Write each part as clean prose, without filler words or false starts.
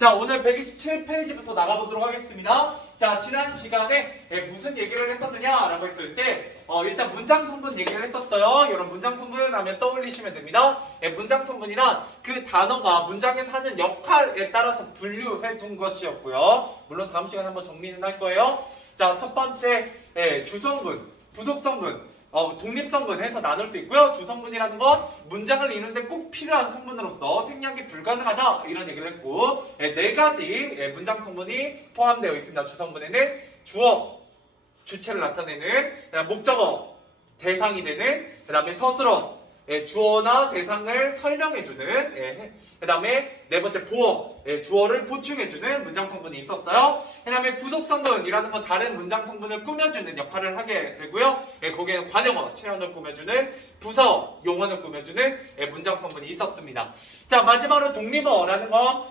자, 오늘 127페이지부터 나가보도록 하겠습니다. 자, 지난 시간에 무슨 얘기를 했었느냐라고 했을 때 일단 문장 성분 얘기를 했었어요. 이런 문장 성분 하면 떠올리시면 됩니다. 문장 성분이란 그 단어가 문장에서 하는 역할에 따라서 분류해 둔 것이었고요. 물론 다음 시간에 한번 정리는 할 거예요. 자, 첫 번째 주성분, 부속성분, 독립성분 해서 나눌 수 있고요. 주성분이라는 건 문장을 이루는데 꼭 필요한 성분으로서 생략이 불가능하다 이런 얘기를 했고, 네 가지 문장 성분이 포함되어 있습니다. 주성분에는 주어, 주체를 나타내는, 목적어, 대상이 되는, 그 다음에 서술어, 주어나 대상을 설명해주는, 그 다음에 네 번째 보어, 주어를 보충해주는 문장 성분이 있었어요. 그 다음에 부속 성분이라는 건 다른 문장 성분을 꾸며주는 역할을 하게 되고요. 거기에는 관용어, 체언을 꾸며주는, 부서, 용언을 꾸며주는 문장 성분이 있었습니다. 자, 마지막으로 독립어라는 건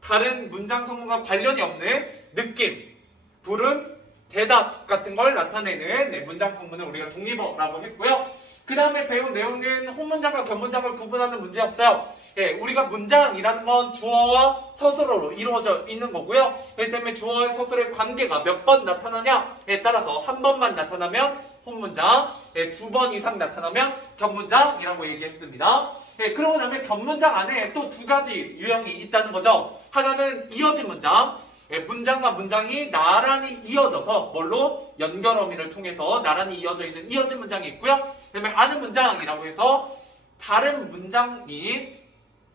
다른 문장 성분과 관련이 없는 느낌, 부름, 대답 같은 걸 나타내는 문장 성분을 우리가 독립어라고 했고요. 그 다음에 배운 내용은 혼문장과 견문장을 구분하는 문제였어요. 우리가 문장이라는 건 주어와 서술어로 이루어져 있는 거고요. 그렇기 때문에 주어와 서술의 관계가 몇 번 나타나냐에 따라서 한 번만 나타나면 혼문장, 두 번 이상 나타나면 견문장이라고 얘기했습니다. 그러고 나면 견문장 안에 또 두 가지 유형이 있다는 거죠. 하나는 이어진 문장. 문장과 문장이 나란히 이어져서 뭘로? 연결어미를 통해서 나란히 이어져 있는 이어진 문장이 있고요. 그 다음에 아는 문장이라고 해서 다른 문장이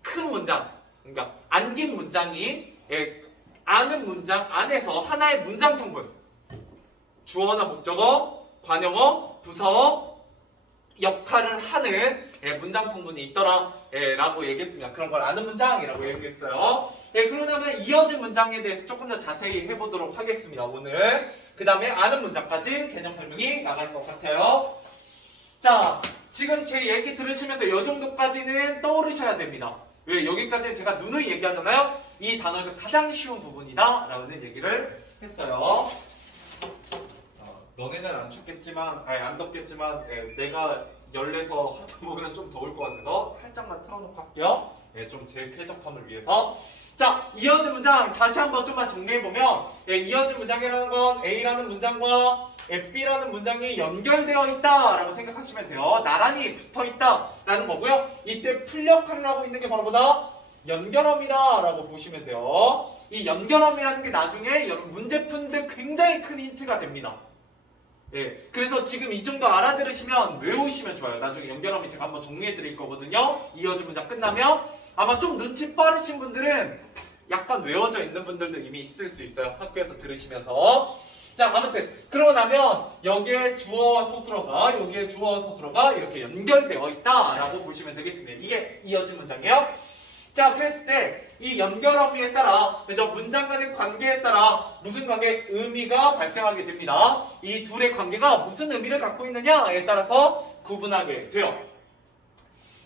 큰 문장, 그러니까 안긴 문장이 아는 문장 안에서 하나의 문장 성분, 주어나 목적어, 관용어, 부사어 역할을 하는 문장 성분이 있더라 라고 얘기했습니다. 그런 걸 아는 문장이라고 얘기했어요. 그러면 이어진 문장에 대해서 조금 더 자세히 해보도록 하겠습니다. 오늘 그 다음에 아는 문장까지 개념 설명이 나갈 것 같아요. 자, 지금 제 얘기 들으시면서 이 정도까지는 떠오르셔야 됩니다. 왜? 여기까지는 제가 누누이 얘기하잖아요. 이 단어에서 가장 쉬운 부분이다 라는 얘기를 했어요. 너네는 안 춥겠지만, 안 덥겠지만, 내가 열내서 하다 보면 좀 더울 것 같아서 살짝만 틀어놓고 할게요. 좀 제 쾌적함을 위해서. 자, 이어진 문장 다시 한번 좀만 정리해보면, 이어진 문장이라는 건 A라는 문장과 B라는 문장이 연결되어 있다라고 생각하시면 돼요. 나란히 붙어있다라는 거고요. 이때 풀 역할을 하고 있는 게 바로 뭐다? 연결어미다라고 보시면 돼요. 이 연결어미라는 게 나중에 문제 푸는데 굉장히 큰 힌트가 됩니다. 그래서 지금 이 정도 알아들으시면 외우시면 좋아요. 나중에 연결어미 제가 한번 정리해 드릴 거거든요. 이어진 문장 끝나면 아마 좀 눈치 빠르신 분들은 약간 외워져 있는 분들도 이미 있을 수 있어요. 학교에서 들으시면서. 자, 아무튼 그러고 나면 여기에 주어와 서술어가 여기에 주어와 서술어가 이렇게 연결되어 있다라고 보시면 되겠습니다. 이게 이어진 문장이에요. 자, 그랬을 때 이 연결어미에 따라, 그죠? 문장 간의 관계에 따라 무슨 관계? 의미가 발생하게 됩니다. 이 둘의 관계가 무슨 의미를 갖고 있느냐에 따라서 구분하게 돼요.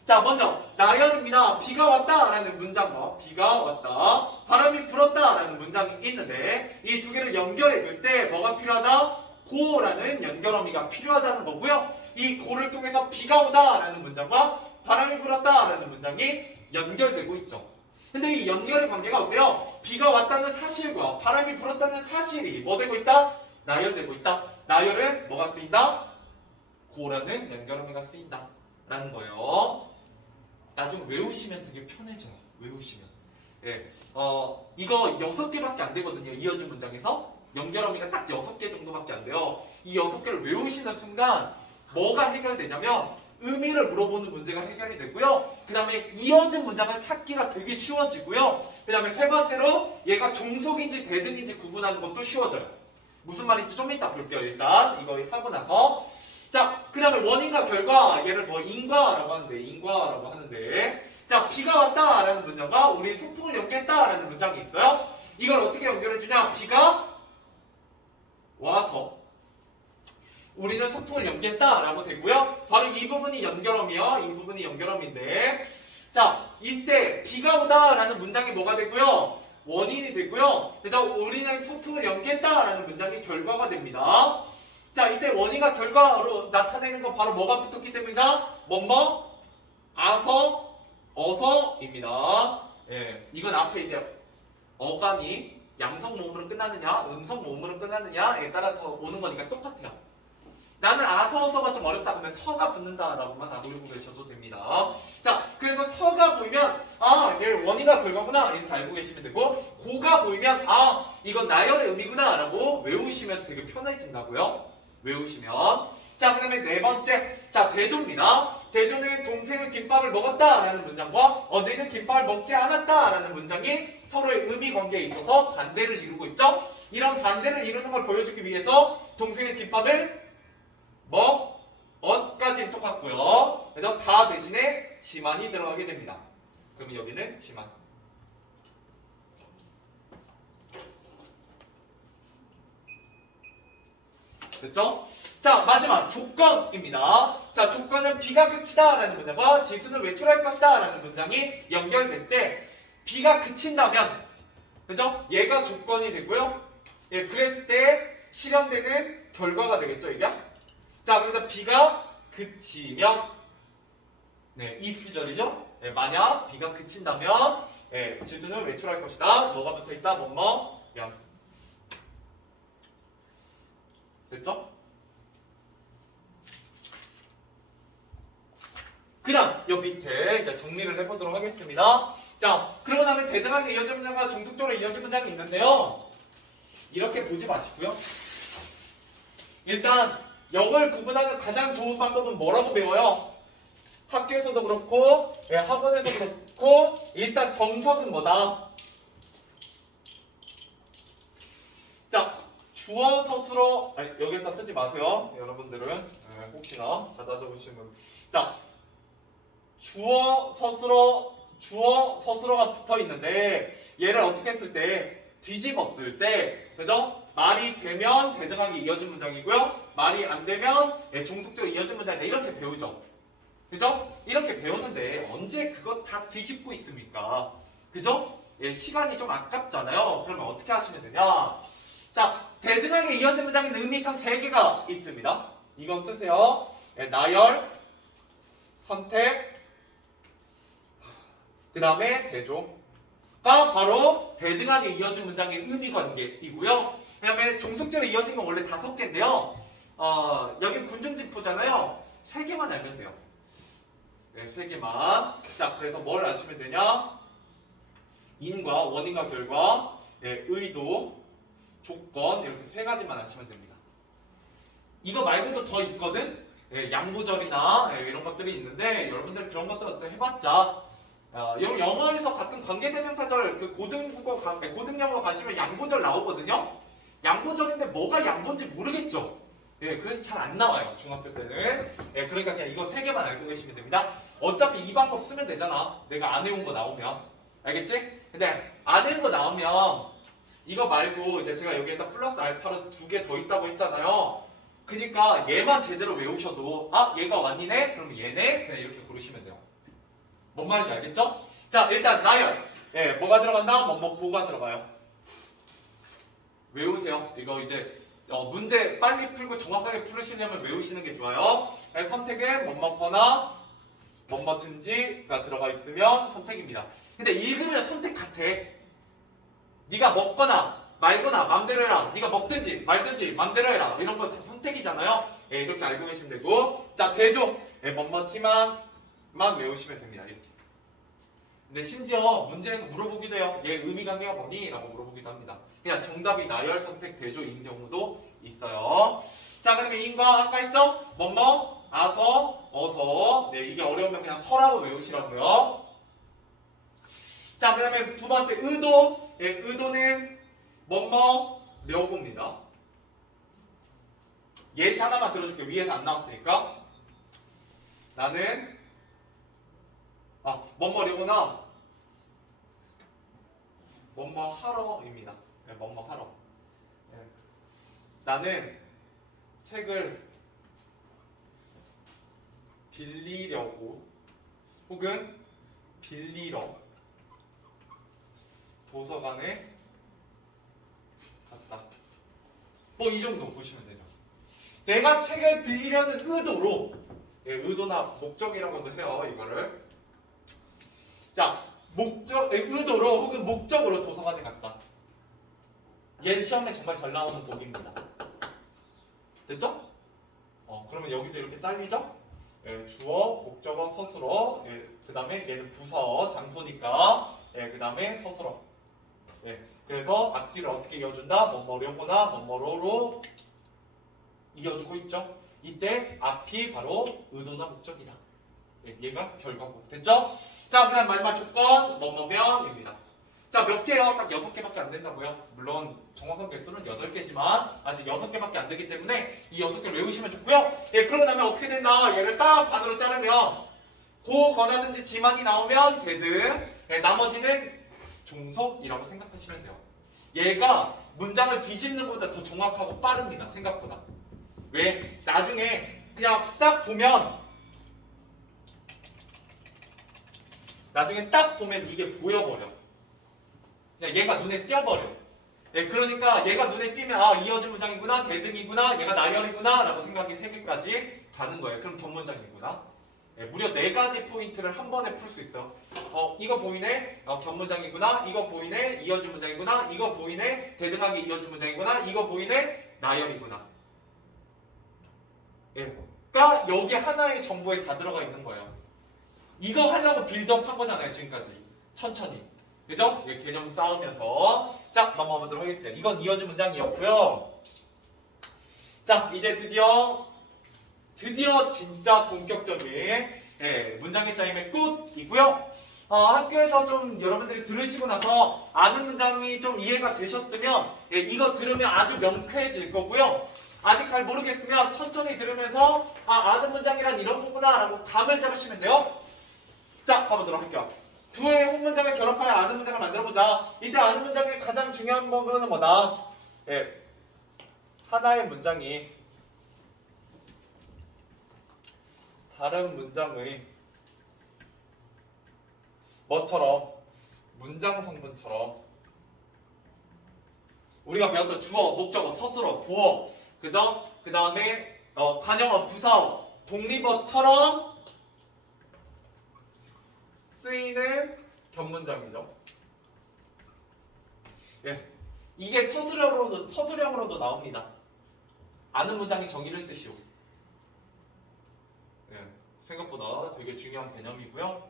자, 먼저 나열입니다. 비가 왔다라는 문장과 비가 왔다, 바람이 불었다라는 문장이 있는데 이 두 개를 연결해 줄 때 뭐가 필요하다? 고라는 연결어미가 필요하다는 거고요. 이 고를 통해서 비가 오다라는 문장과 바람이 불었다라는 문장이 연결되고 있죠. 근데 이 연결의 관계가 어때요? 비가 왔다는 사실과 바람이 불었다는 사실이 뭐 되고 있다? 나열되고 있다. 나열은 뭐가 쓰인다? 고라는 연결어미가 쓰인다 라는 거예요. 나중에 외우시면 되게 편해져요. 외우시면. 이거 6개밖에 안 되거든요. 이어진 문장에서 연결어미가 딱 6개 정도밖에 안 돼요. 이 6개를 외우시는 순간 뭐가 해결되냐면 의미를 물어보는 문제가 해결이 되고요. 그 다음에 이어진 문장을 찾기가 되게 쉬워지고요. 그 다음에 세 번째로 얘가 종속인지 대등인지 구분하는 것도 쉬워져요. 무슨 말인지 좀 이따 볼게요. 일단 이거 하고 나서. 자, 그 다음에 원인과 결과, 얘를 뭐 인과라고 하는데 자, 비가 왔다라는 문장과 우리 소풍을 연기했다라는 문장이 있어요. 이걸 어떻게 연결해주냐? 비가 와서 우리는 소풍을 연기했다라고 되고요. 바로 이 부분이 연결어미요. 이 부분이 연결어미인데, 자, 이때 비가 오다라는 문장이 뭐가 되고요? 원인이 되고요. 그래서 우리는 소풍을 연기했다라는 문장이 결과가 됩니다. 자, 이때 원인과 결과로 나타내는 건 바로 뭐가 붙었기 때문이다? 뭐뭐, 아서, 어서입니다. 이건 앞에 이제 어감이 양성 모음으로 끝나느냐 음성 모음으로 끝나느냐에 따라서 오는 거니까 똑같아요. 나는 아서서가 좀 어렵다 그러면 서가 붙는다라고만 알고 계셔도 됩니다. 자, 그래서 서가 보이면 얘 원이나 결과구나 이렇게 알고 계시면 되고, 고가 보이면 이건 나열의 의미구나라고 외우시면 되게 편해진다고요. 외우시면. 자, 그다음에 네 번째, 자 대조입니다. 대조는 동생은 김밥을 먹었다라는 문장과 너희는 김밥을 먹지 않았다라는 문장이 서로의 의미 관계에 있어서 반대를 이루고 있죠. 이런 반대를 이루는 걸 보여주기 위해서 동생은 김밥을 먹었까지는 똑같고요. 그래서 다 대신에 지만이 들어가게 됩니다. 그러면 여기는 지만. 됐죠? 자, 마지막 조건입니다. 자, 조건은 비가 그치다 라는 문장과 지수는 외출할 것이다 라는 문장이 연결될 때 비가 그친다면, 그죠? 얘가 조건이 되고요. 예, 그랬을 때 실현되는 결과가 되겠죠, 이게? 자, 그래서 비가 그치면, 네, if절이죠? 예, 만약 비가 그친다면, 예, 지수는 외출할 것이다. 뭐가 붙어 있다? 뭐뭐면. 됐죠? 그 다음, 요 밑에 이제 정리를 해보도록 하겠습니다. 자, 그러고 나면 대등하게 이어진 문장과 종속적으로 이어진 문장이 있는데요. 이렇게 보지 마시고요. 일단, 역을 구분하는 가장 좋은 방법은 뭐라고 배워요? 학교에서도 그렇고, 학원에서도 그렇고, 일단 정석은 뭐다? 자, 주어 서술어, 여기다 쓰지 마세요. 여러분들은 혹시나 받아 적으시면. 자, 주어 서술어가 붙어 있는데 얘를 어떻게 했을 때 뒤집었을 때, 그죠? 말이 되면 대등하게 이어진 문장이고요. 말이 안 되면 종속적으로 이어진 문장이다. 이렇게 배우죠. 그죠? 이렇게 배우는데 언제 그거 다 뒤집고 있습니까? 그죠? 시간이 좀 아깝잖아요. 그러면 어떻게 하시면 되냐? 자, 대등하게 이어진 문장은 의미상 3개가 있습니다. 이건 쓰세요. 나열, 선택, 그 다음에 대조가 바로 대등하게 이어진 문장의 의미 관계이고요. 그 다음에 종속적으로 이어진 건 원래 5개인데요. 여기 군증진포잖아요. 3개만 알면 돼요. 네, 3개만. 자, 그래서 뭘 아시면 되냐? 인과 원인과 결과, 의도, 조건, 이렇게 3가지만 아시면 됩니다. 이거 말고도 더 있거든? 양보절이나 이런 것들이 있는데 여러분들 그런 것들 어떻게 해봤자, 여러분 영어에서 가끔 관계대명사절 그 고등국어 고등영어 가시면 양보절 나오거든요. 양보절인데 뭐가 양보인지 모르겠죠. 그래서 잘 안 나와요, 중학교 때는. 그러니까 그냥 이거 3개만 알고 계시면 됩니다. 어차피 이 방법 쓰면 되잖아, 내가 안 해온 거 나오면. 알겠지? 근데 안 해온 거 나오면 이거 말고 이제 제가 여기에다 플러스 알파로 2개 더 있다고 했잖아요. 그니까 얘만 제대로 외우셔도 얘가 완이네? 그럼 얘네? 그냥 이렇게 고르시면 돼요. 뭔 말인지 알겠죠? 자, 일단 나열. 뭐가 들어간다? 뭐가 들어가요. 외우세요. 이거 이제 문제 빨리 풀고 정확하게 풀으시려면 외우시는 게 좋아요. 선택에 뭐뭐거나 뭐뭐든지가 들어가 있으면 선택입니다. 근데 읽으면 선택 같아. 네가 먹거나 말거나 맘대로 해라. 네가 먹든지 말든지 맘대로 해라. 이런 거 다 선택이잖아요. 이렇게 알고 계시면 되고. 자, 대조. 뭐뭐지만 외우시면 됩니다. 이렇게. 근데 심지어 문제에서 물어보기도 해요. 얘 의미관계가 뭐니? 라고 물어보기도 합니다. 그냥 정답이 나열, 선택, 대조인 경우도 있어요. 자, 그러면 인과 아까 했죠? 뭐뭐, 아서, 어서. 이게 어려우면 그냥 서라고 외우시라고요. 자, 그 다음에 두 번째 의도. 의도는 뭐뭐려고입니다. 예시 하나만 들어줄게요. 위에서 안 나왔으니까. 나는 뭐뭐려거나 뭐뭐하러입니다. 뭐뭐하러. 나는 책을 빌리려고 혹은 빌리러 도서관에 갔다. 뭐 이 정도 보시면 되죠. 내가 책을 빌리려는 의도로, 의도나 목적이라고도 해요, 이거를. 자, 의도로 혹은 목적으로 도서관에 갔다. 얘 시험에 정말 잘 나오는 복입니다. 됐죠? 그러면 여기서 이렇게 잘리죠? 주어, 목적어, 서술어. 그 다음에 얘는 부서, 장소니까. 그 다음에 서술어. 그래서 앞뒤를 어떻게 이어준다? 뭐뭐려거나 뭐뭐로로 이어주고 있죠. 이때 앞이 바로 의도나 목적이다. 얘가 결과고. 됐죠? 자, 그 다음 마지막 조건 뭐뭐면입니다. 자, 몇 개요? 딱 6개밖에 안 된다고요? 물론 정확한 개수는 8개지만 아직 6개밖에 안 되기 때문에 이 6개를 외우시면 좋고요. 그러고 나면 어떻게 된다? 얘를 딱 반으로 자르면 고, 거나든지 지만이 나오면 대등. 나머지는 종속이라고 생각하시면 돼요. 얘가 문장을 뒤집는 것보다 더 정확하고 빠릅니다. 생각보다. 왜? 나중에 그냥 딱 보면 이게 보여버려. 그냥 얘가 눈에 띄어버려. 그러니까 얘가 눈에 띄면 아, 이어진 문장이구나, 대등이구나, 얘가 나열이구나 라고 생각이 3개까지 가는 거예요. 그럼 견문장이구나. 무려 4가지 포인트를 한 번에 풀 수 있어요. 이거 보이네? 견문장이구나. 이거 보이네? 이어진 문장이구나. 이거 보이네? 대등하게 이어진 문장이구나. 이거 보이네? 나열이구나. 그러니까 여기 하나의 정보에 다 들어가 있는 거예요. 이거 하려고 빌드업 한 거잖아요. 지금까지. 천천히. 그죠? 개념 쌓으면서. 자, 넘어가보도록 하겠습니다. 이건 이어진 문장이었고요. 자, 이제 드디어 진짜 본격적인 문장의 짜임의 끝이고요. 학교에서 좀 여러분들이 들으시고 나서 아는 문장이 좀 이해가 되셨으면 이거 들으면 아주 명쾌해질 거고요. 아직 잘 모르겠으면 천천히 들으면서 아는 문장이란 이런 거구나 라고 감을 잡으시면 돼요. 자, 가보도록 할게요. 두 개의 혼문장을 결합하여 아는 문장을 만들어보자. 이때 아는 문장의 가장 중요한 부분은 뭐다? 하나의 문장이 다른 문장의 뭐처럼? 문장 성분처럼 우리가 배웠던 주어, 목적어, 서술어, 보어, 그죠? 그 다음에 관형어, 부사어, 독립어처럼 쓰이는 견문장이죠. 이게 서술형으로도 나옵니다. 아는 문장의 정의를 쓰시오. 생각보다 되게 중요한 개념이고요.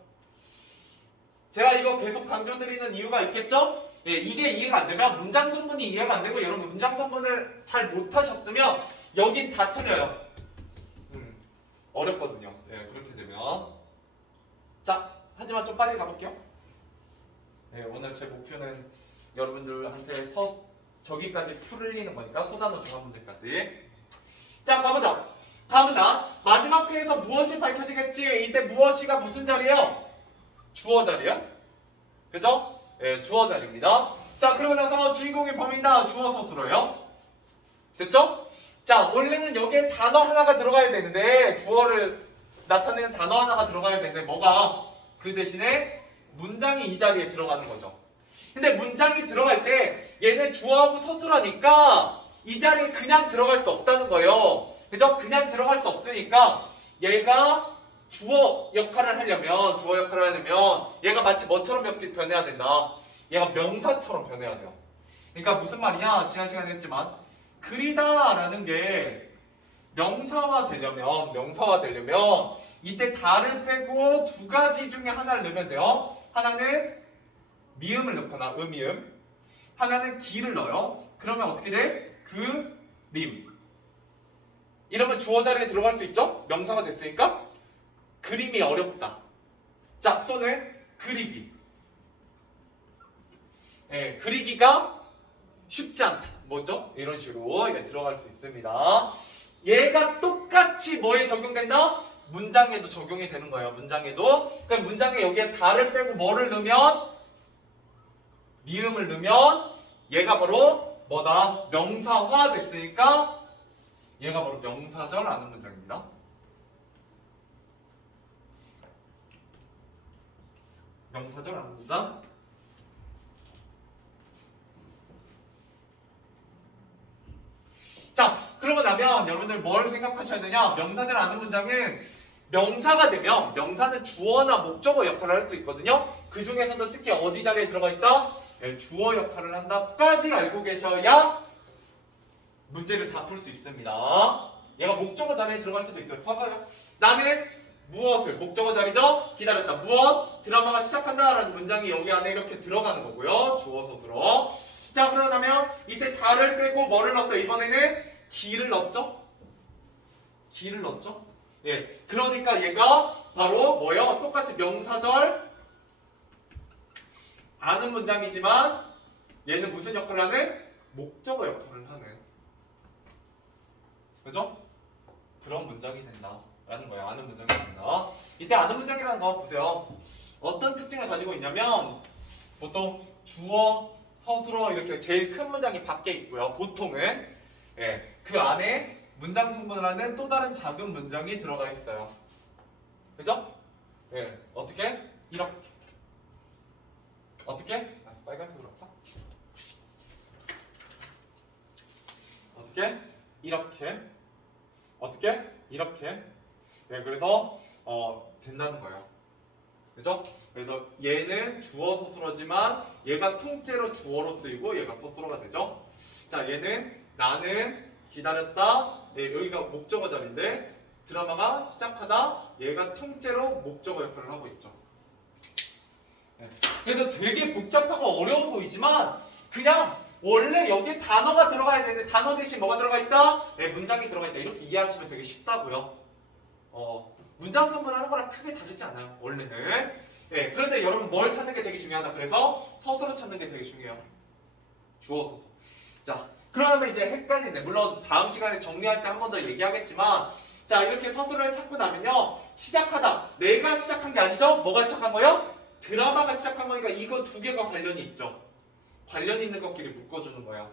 제가 이거 계속 강조드리는 이유가 있겠죠? 이게 이해가 안 되면 문장 성분이 이해가 안 되고 여러분 문장 성분을 잘 못하셨으면 여긴 다 틀려요. 어렵거든요. 그렇게 되면. 자, 하지만 좀 빨리 가볼게요. 오늘 제 목표는 여러분들한테 저기까지 풀리는 거니까 소단어 종합 문제까지. 자, 가보자. 다음은 마지막 회에서 무엇이 밝혀지겠지? 이때 무엇이가 무슨 자리예요? 주어 자리야? 그죠? 주어 자리입니다. 자, 그러고 나서 주인공의 범위다. 주어 서술어요. 됐죠? 자, 원래는 여기에 단어 하나가 들어가야 되는데 주어를 나타내는 단어 하나가 들어가야 되는데 뭐가? 그 대신에 문장이 이 자리에 들어가는 거죠. 근데 문장이 들어갈 때 얘는 주어하고 서술어니까 이 자리에 그냥 들어갈 수 없다는 거예요. 그죠? 그냥 들어갈 수 없으니까 얘가 주어 역할을 하려면 얘가 마치 뭐처럼 변해야 된다. 얘가 명사처럼 변해야 돼요. 그러니까 무슨 말이냐? 지난 시간에 했지만 그리다라는 게 명사화 되려면 이때 다를 빼고 2가지 중에 하나를 넣으면 돼요. 하나는 미음을 넣거나 음이음, 하나는 기를 넣어요. 그러면 어떻게 돼? 그림. 이러면 주어 자리에 들어갈 수 있죠? 명사가 됐으니까. 그림이 어렵다. 자, 또는 그리기. 그리기가 쉽지 않다. 뭐죠? 이런 식으로 들어갈 수 있습니다. 얘가 똑같이 뭐에 적용된다? 문장에도 적용이 되는 거예요. 문장에도. 그럼 문장에 여기에 다를 빼고 뭐를 넣으면? 미음을 넣으면 얘가 바로 뭐다? 명사화 됐으니까 얘가 바로 명사절하는 문장입니다. 명사절하는 문장. 자, 그러고 나면 여러분들 뭘 생각하셔야 되냐? 명사절하는 문장은 명사가 되면 명사는 주어나 목적어 역할을 할 수 있거든요. 그 중에서도 특히 어디 자리에 들어가 있다? 네, 주어 역할을 한다까지 알고 계셔야 문제를 다 풀 수 있습니다. 얘가 목적어 자리에 들어갈 수도 있어요. 봐봐요. 나는 무엇을 목적어 자리죠? 기다렸다. 무엇? 드라마가 시작한다라는 문장이 여기 안에 이렇게 들어가는 거고요. 주어 서술어. 자, 그러면 이때 다를 빼고 뭐를 넣었어요? 이번에는 기를 넣었죠? 기를 넣었죠? 예. 그러니까 얘가 바로 뭐예요? 똑같이 명사절 아는 문장이지만 얘는 무슨 역할을 하는? 목적어 역할을 하는. 그죠? 그런 문장이 된다라는 거예요. 아는 문장이 된다. 이때 아는 문장이라는 거 보세요. 어떤 특징을 가지고 있냐면 보통 주어, 서술어 이렇게 제일 큰 문장이 밖에 있고요. 보통은 예, 그 안에 문장 성분을 하는 또 다른 작은 문장이 들어가 있어요. 그죠? 예, 어떻게? 이렇게. 어떻게? 아, 빨간색으로 할까? 어떻게? 이렇게. 어떻게? 이렇게. 네, 그래서 된다는 거예요. 그죠? 그래서 얘는 주어 서술어지만 얘가 통째로 주어로 쓰이고 얘가 서술어가 되죠. 자, 얘는 나는 기다렸다. 네, 여기가 목적어 자리인데 드라마가 시작하다. 얘가 통째로 목적어 역할을 하고 있죠. 네. 그래서 되게 복잡하고 어려워 보이지만 그냥 원래 여기에 단어가 들어가야 되는데 단어 대신 뭐가 들어가 있다? 네, 문장이 들어가 있다. 이렇게 이해하시면 되게 쉽다고요. 문장 성분하는 거랑 크게 다르지 않아요. 원래는. 네, 그런데 여러분 뭘 찾는 게 되게 중요하다. 그래서 서술을 찾는 게 되게 중요해요. 주어 서술. 자, 그러면 이제 헷갈리네. 물론 다음 시간에 정리할 때 한 번 더 얘기하겠지만 자, 이렇게 서술을 찾고 나면요. 시작하다. 내가 시작한 게 아니죠? 뭐가 시작한 거예요? 드라마가 시작한 거니까 이거 두 개가 관련이 있죠. 관련 있는 것끼리 묶어주는 거예요.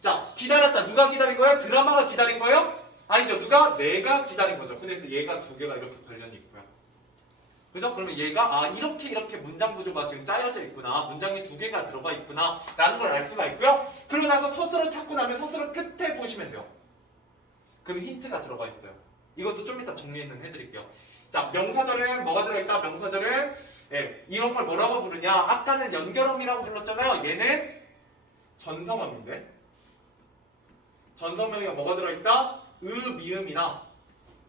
자, 기다렸다. 누가 기다린 거예요? 드라마가 기다린 거예요? 아니죠. 누가? 내가 기다린 거죠. 그래서 얘가 두 개가 이렇게 관련이 있고요. 그죠? 그러면 얘가 이렇게 문장 구조가 지금 짜여져 있구나. 문장이 두 개가 들어가 있구나. 라는 걸 알 수가 있고요. 그러고 나서 서술을 찾고 나면 서술을 끝에 보시면 돼요. 그럼 힌트가 들어가 있어요. 이것도 좀 이따 정리는 해드릴게요. 자, 명사절은 뭐가 들어있다? 명사절은 이런 걸 뭐라고 부르냐? 아까는 연결어미라고 불렀잖아요. 얘는 전성어미인데 전성명이 뭐가 들어있다? 미음이나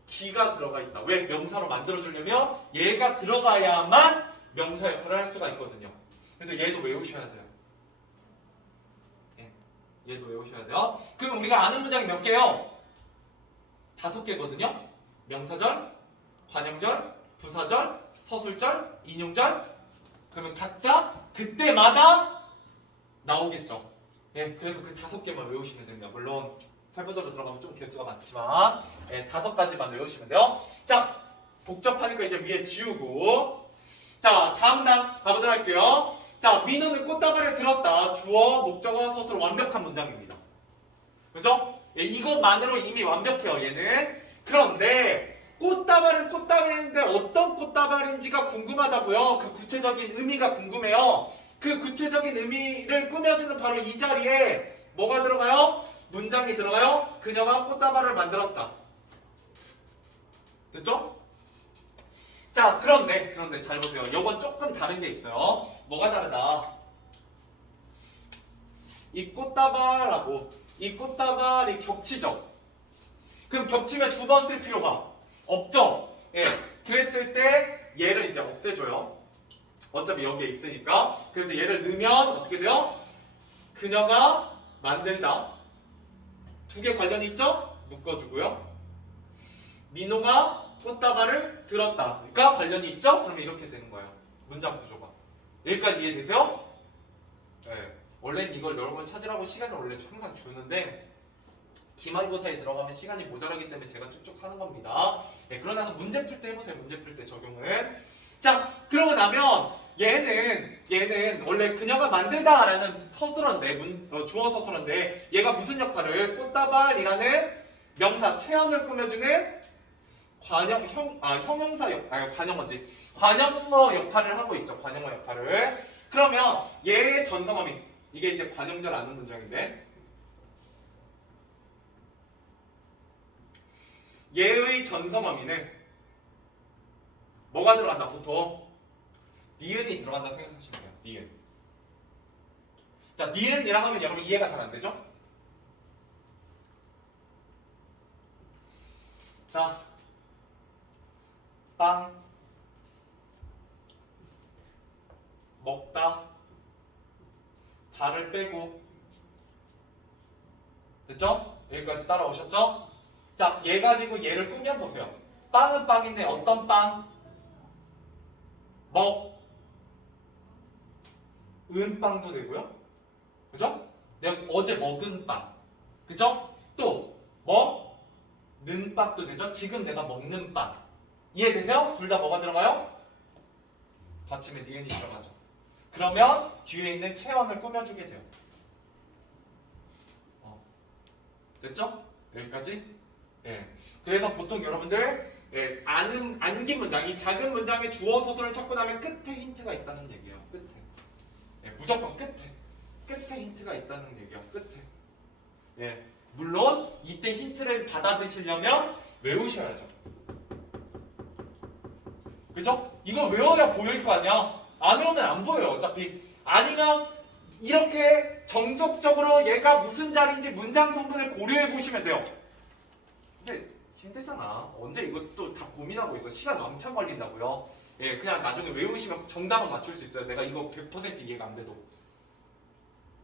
기가 들어가 있다. 왜? 명사로 만들어주려면 얘가 들어가야만 명사 역할을 할 수가 있거든요. 그래서 얘도 외우셔야 돼요. 얘도 외우셔야 돼요. 그럼 우리가 아는 문장이 몇 개요? 5개거든요. 명사절, 관형절, 부사절, 서술절, 인용절. 그러면 각자 그때마다 나오겠죠. 그래서 그 5개만 외우시면 됩니다. 물론 세부적으로 들어가면 좀 개수가 많지만 5가지만 외우시면 돼요. 자, 복잡하니까 이제 위에 지우고 자, 다음 가보도록 할게요. 자, 민호는 꽃다발을 들었다. 주어, 목적어, 서술 완벽한 문장입니다. 그죠? 이것만으로 이미 완벽해요. 얘는. 그런데 꽃다발은 꽃다발인데 어떤 꽃다발인지가 궁금하다고요. 그 구체적인 의미가 궁금해요. 그 구체적인 의미를 꾸며주는 바로 이 자리에 뭐가 들어가요? 문장이 들어가요. 그녀가 꽃다발을 만들었다. 됐죠? 자, 그런데 잘 보세요. 이건 조금 다른 게 있어요. 뭐가 다르다? 이 꽃다발하고 이 꽃다발이 겹치죠? 그럼 겹치면 두 번 쓸 필요가 없죠? 그랬을 때 얘를 이제 없애줘요. 어차피 여기에 있으니까. 그래서 얘를 넣으면 어떻게 돼요? 그녀가 만들다. 두 개 관련이 있죠? 묶어주고요. 민호가 꽃다발을 들었다. 그러니까 관련이 있죠? 그러면 이렇게 되는 거예요. 문장 구조가. 여기까지 이해되세요? 원래는 이걸 여러분 찾으라고 시간을 원래 항상 주는데 기말고사에 들어가면 시간이 모자라기 때문에 제가 쭉쭉 하는 겁니다. 그러나서 문제 풀 때 해보세요. 문제 풀 때 적용은. 자, 그러고 나면 얘는 원래 그녀가 만들다라는 서술어인데 주어 서술어인데 얘가 무슨 역할을 꽃다발이라는 명사 체형을 꾸며주는 관형어 역할을 하고 있죠. 관형어 역할을. 그러면 얘의 전성어미 이게 이제 관형절 아는 문장인데 얘의 전성어미는 뭐가 들어간다 보통 니은이 들어간다 생각하시면 돼요. 니은. 자, 니은이라고 하면 여러분 이해가 잘 안 되죠? 자, 빵 먹다 달을 빼고 됐죠? 여기까지 따라오셨죠? 자, 얘 가지고 얘를 꾸며보세요. 빵은 빵인데 어떤 빵? 은빵도 되고요. 그죠? 내가 어제 먹은 빵. 그죠? 또 먹는 빵도 되죠? 지금 내가 먹는 빵. 이해되세요? 둘 다 뭐가 들어가요? 받침에 니은이 들어가죠. 그러면 뒤에 있는 체원을 꾸며주게 돼요. 됐죠? 여기까지? 예. 그래서 보통 여러분들 안긴 문장, 이 작은 문장의 주어 서술을 찾고 나면 끝에 힌트가 있다는 얘기예요. 끝에. 예, 무조건 끝에. 끝에 힌트가 있다는 얘기예요. 끝에. 예. 물론 이때 힌트를 받아드시려면 외우셔야죠. 그죠? 이거 외워야 보일 거 아니야? 안 외우면 안 보여요. 어차피. 아니면 이렇게 정석적으로 얘가 무슨 자리인지 문장 성분을 고려해 보시면 돼요. 근데 힘들잖아. 언제 이것도 다 고민하고 있어. 시간 엄청 걸린다고요. 예, 그냥 나중에 외우시면 정답은 맞출 수 있어요. 내가 이거 100% 이해가 안 돼도.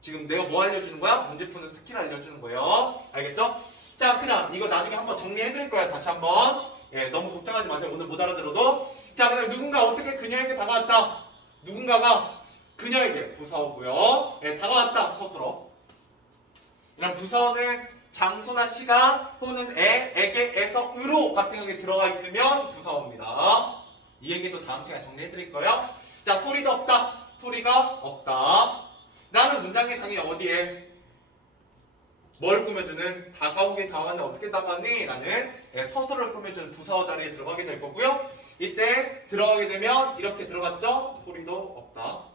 지금 내가 뭐 알려주는 거야? 문제 푸는 스킬 알려주는 거예요. 알겠죠? 자, 그 다음 이거 나중에 한번 정리해드릴 거야. 다시 한번. 예, 너무 걱정하지 마세요. 오늘 못 알아들어도. 자, 그 다음 누군가 어떻게 그녀에게 다가왔다. 누군가가 그녀에게 부사어고요. 예, 다가왔다. 서술어. 이런 부사어는 장소나 시간 또는 에게, 에서, 으로 같은 게 들어가 있으면 부사어입니다. 이 얘기도 다음 시간에 정리해드릴 거예요. 자, 소리도 없다. 소리가 없다. 라는 문장이 당연히 어디에? 뭘 꾸며주는? 다가오게 다가왔는데 어떻게 다가왔니? 라는 서술을 꾸며주는 부사어 자리에 들어가게 될 거고요. 이때 들어가게 되면 이렇게 들어갔죠? 소리도 없다.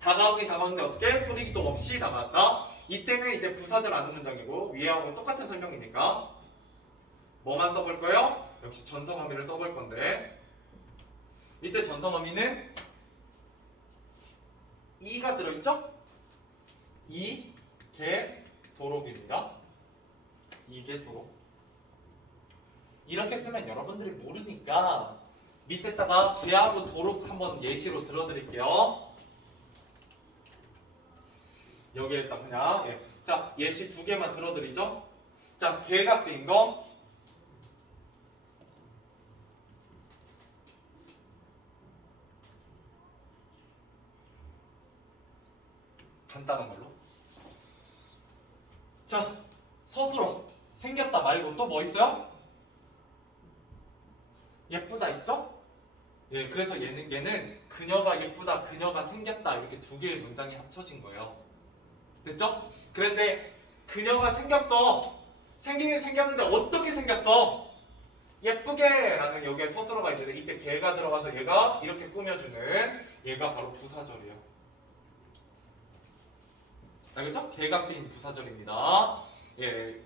다가오긴 다가오는데 어떻게? 소리도 없이 다가왔다. 이때는 이제 부사절 아는 문장이고 위에하고 똑같은 설명이니까 뭐만 써볼 거예요? 역시 전성어미를 써볼 건데 이때 전성어미는 이가 들어있죠? 이게 도록입니다. 이게 도록. 이렇게 쓰면 여러분들이 모르니까 밑에다가 개하고 도록 한번 예시로 들어드릴게요. 여기에다 그냥 자, 예시 두 개만 들어드리죠. 자, 개가 쓰인 거 간단한 걸로. 자, 서술어 생겼다 말고 또 뭐 있어요? 예쁘다 있죠? 예, 그래서 얘는 그녀가 예쁘다, 그녀가 생겼다 이렇게 두 개의 문장이 합쳐진 거예요. 됐죠? 그런데 그녀가 생겼어. 생기긴 생겼는데 어떻게 생겼어? 예쁘게 라는 여기에 서술어가 있는데 이때 개가 들어가서 얘가 이렇게 꾸며주는 얘가 바로 부사절이에요. 알겠죠? 개가 쓰인 부사절입니다. 예.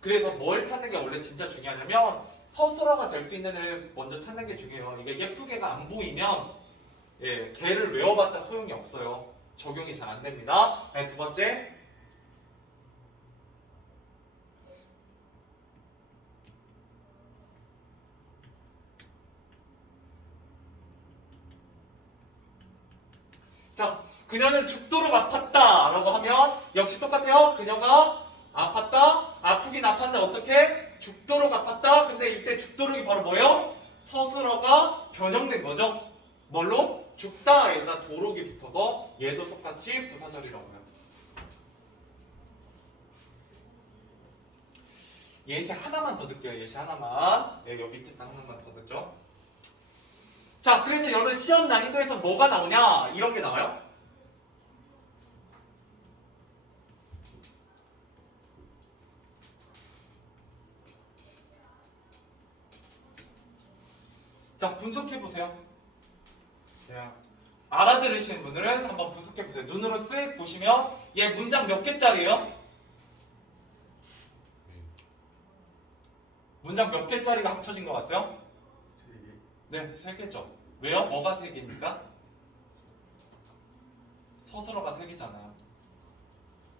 그래서 뭘 찾는 게 원래 진짜 중요하냐면 서술어가 될 수 있는 애를 먼저 찾는 게 중요해요. 이게 예쁘게가 안 보이면 개를 외워봤자 소용이 없어요. 적용이 잘 안 됩니다. 네, 두 번째. 자, 그녀는 죽도록 아팠다 라고 하면 역시 똑같아요. 그녀가 아팠다. 아프긴 아팠는데 어떻게? 죽도록 아팠다. 근데 이때 죽도록이 바로 뭐예요? 서술어가 변형된 거죠. 뭘로? 죽다에다 도록이 붙어서 얘도 똑같이 부사절이라고 해요. 예시 하나만 더 듣게요. 예시 하나만. 여기 밑에 하나만 더 듣죠. 자, 그래서 여러분 시험 난이도에서 뭐가 나오냐? 이런 게 나와요. 자, 분석해보세요. 알아들으시는 분들은 한번 분석해보세요. 눈으로 쓱 보시면 얘 문장 몇 개짜리예요? 문장 몇 개짜리가 합쳐진 것 같아요? 네, 3개죠. 왜요? 뭐가 세 개입니까? 서술어가 세 개잖아요.